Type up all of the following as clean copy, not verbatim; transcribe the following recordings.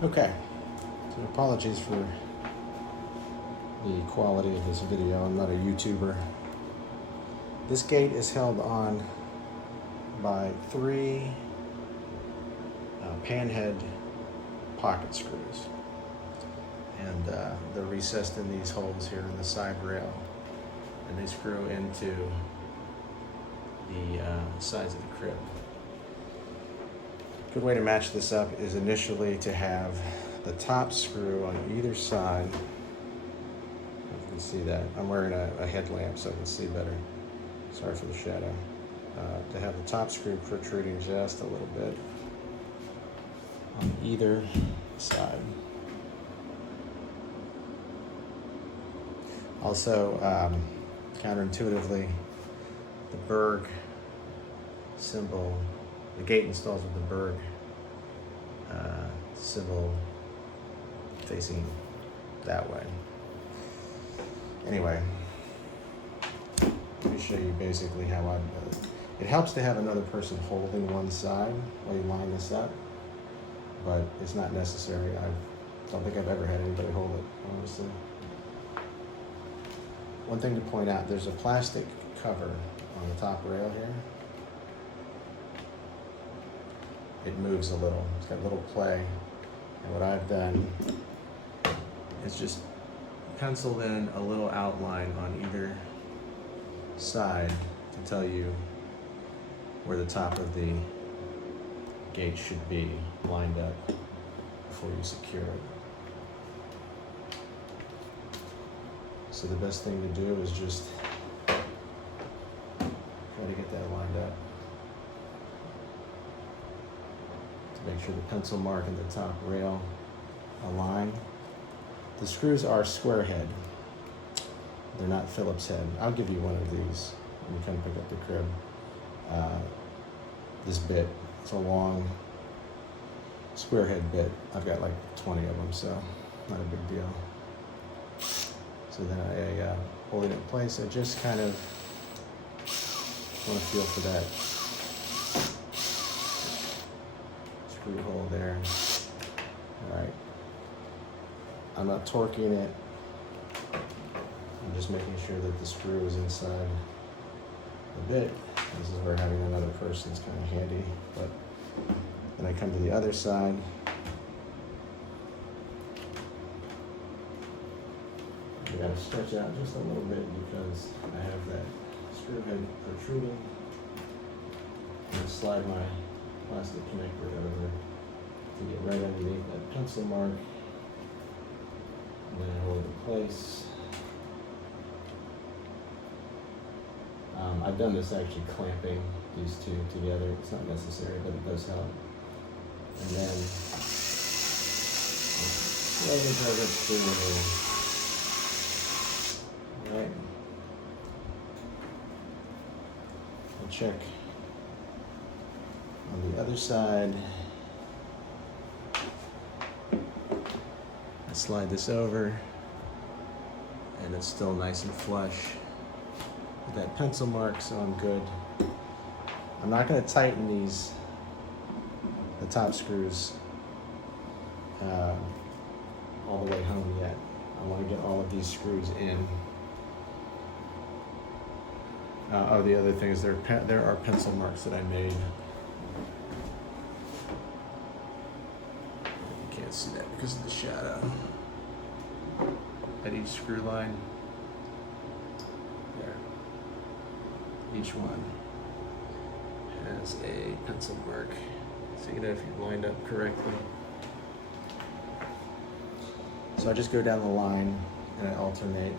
Okay, so apologies for the quality of this video. I'm not a YouTuber. This gate is held on by 3 panhead pocket screws, and they're recessed in these holes here in the side rail, and they screw into the sides of the crib. Good way to match this up is initially to have the top screw on either side. You can see that. I'm wearing a headlamp so I can see better. Sorry for the shadow. To have the top screw protruding just a little bit on either side. Also, counterintuitively, the Berg symbol, the gate installs with the Berg symbol facing that way. Anyway, let me show you basically how I do it. It helps to have another person holding one side while you line this up, but it's not necessary. I don't think I've ever had anybody hold it, honestly. One thing to point out, there's a plastic cover on the top rail here. It moves a little. It's got a little play. And what I've done is just penciled in a little outline on either side to tell you where the top of the gate should be lined up before you secure it. So the best thing to do is just try to get that lined up. To make sure the pencil mark and the top rail align. The screws are square head. They're not Phillips head. I'll give you one of these when you come pick up the crib. This bit, it's a long square head bit. I've got like 20 of them, so not a big deal. So then I hold it in place. I just kind of want to feel for that screw hole there. All right. I'm not torquing it. I'm just making sure that the screw is inside the bit. This is where having another person is kind of handy. But then I come to the other side. I gotta stretch out just a little bit because I have that screw head protruding. I'm gonna slide my plastic connector over to get right underneath that pencil mark. And then I hold it in place. I've done this actually clamping these two together. It's not necessary, but it does help. And then slowly drag it through. Right. I'll check on the other side. I slide this over, and it's still nice and flush with that pencil mark, so I'm good. I'm not going to tighten the top screws all the way home yet. I want to get all of these screws in. The other thing is there are pencil marks that I made. You can't see that because of the shadow. At each screw line. There. Each one has a pencil mark. So you know if you've lined up correctly. So I just go down the line and I alternate.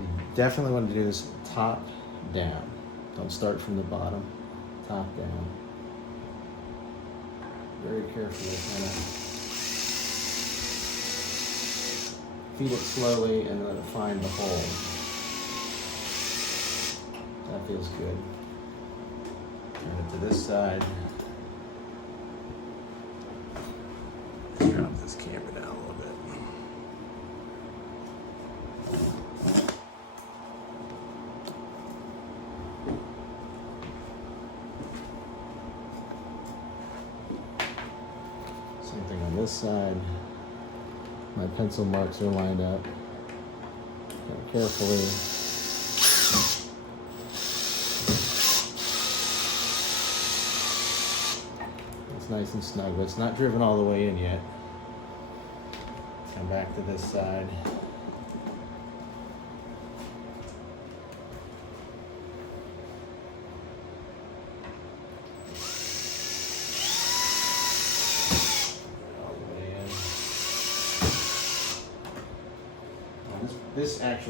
You definitely want to do this top down. Don't start from the bottom. Top down. Very carefully kind of feed it slowly and let it find the hole. That feels good. Turn it to this side. Drop this camera down a little bit. Same thing on this side, my pencil marks are lined up carefully. It's nice and snug, but it's not driven all the way in yet. Come back to this side.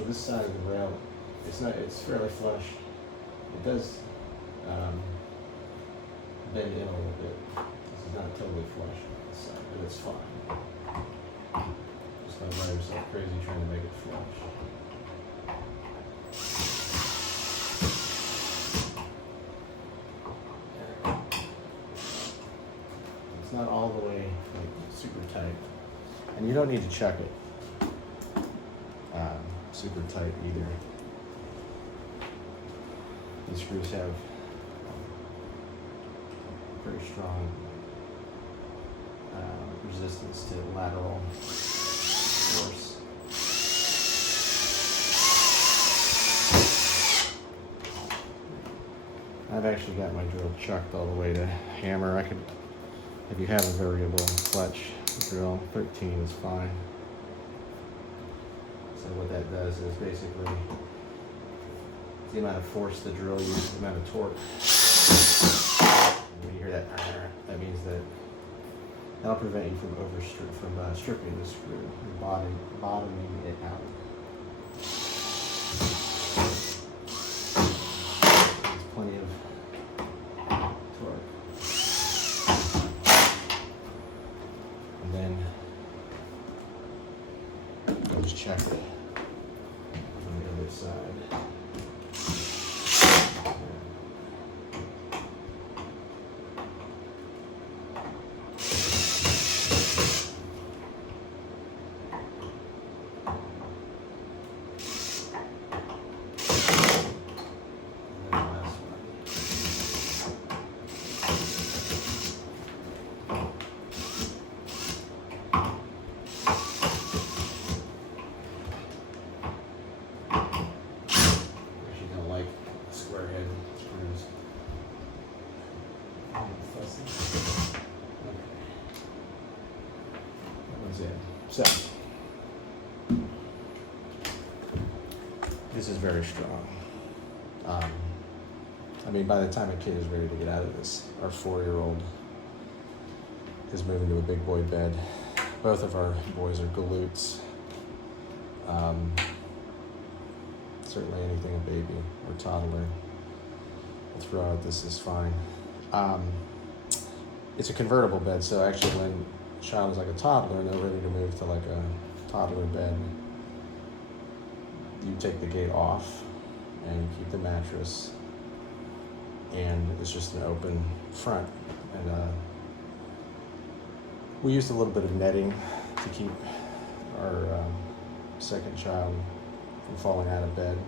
This side of the rail, it's fairly flush. It does bend in a little bit. This is not totally flush on this side, but it's fine. Just don't drive yourself crazy trying to make it flush. It's not all the way super tight, and you don't need to check it super tight either. These screws have pretty strong resistance to lateral force. I've actually got my drill chucked all the way to hammer. I could, if you have a variable clutch drill, 13 is fine. So what that does is basically the amount of force the drill uses, the amount of torque. And when you hear that, that means that that'll prevent you from stripping the screw and bottoming it out. There's plenty of torque. And then I'll just check it on the other side. So, this is very strong. I mean, by the time a kid is ready to get out of this, our 4-year-old is moving to a big boy bed. Both of our boys are galoots. Certainly anything a baby or toddler will throw out, this is fine. It's a convertible bed, so actually when the child is like a toddler and they're ready to move to like a toddler bed, you take the gate off and you keep the mattress, and it's just an open front. And we used a little bit of netting to keep our second child from falling out of bed.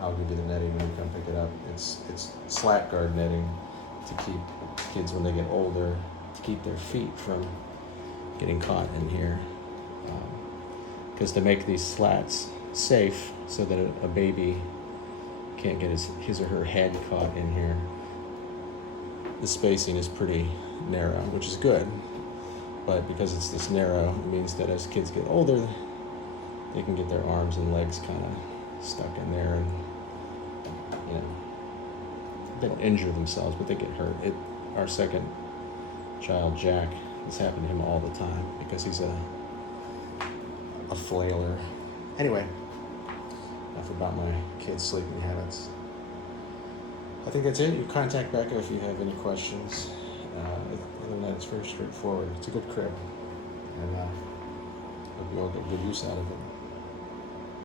I'll give you the netting when you come pick it up. It's slat guard netting to keep kids, when they get older, to keep their feet from getting caught in here. Because to make these slats safe so that a baby can't get his or her head caught in here, the spacing is pretty narrow, which is good. But because it's this narrow, it means that as kids get older, they can get their arms and legs kind of stuck in there, and they don't injure themselves, but they get hurt. Our second child, Jack, this happened to him all the time because he's a flailer. Anyway, enough about my kids' sleeping habits. I think that's it. You contact Becca if you have any questions. Other than that, it's very straightforward. It's a good crib, and I hope you all get good use out of it.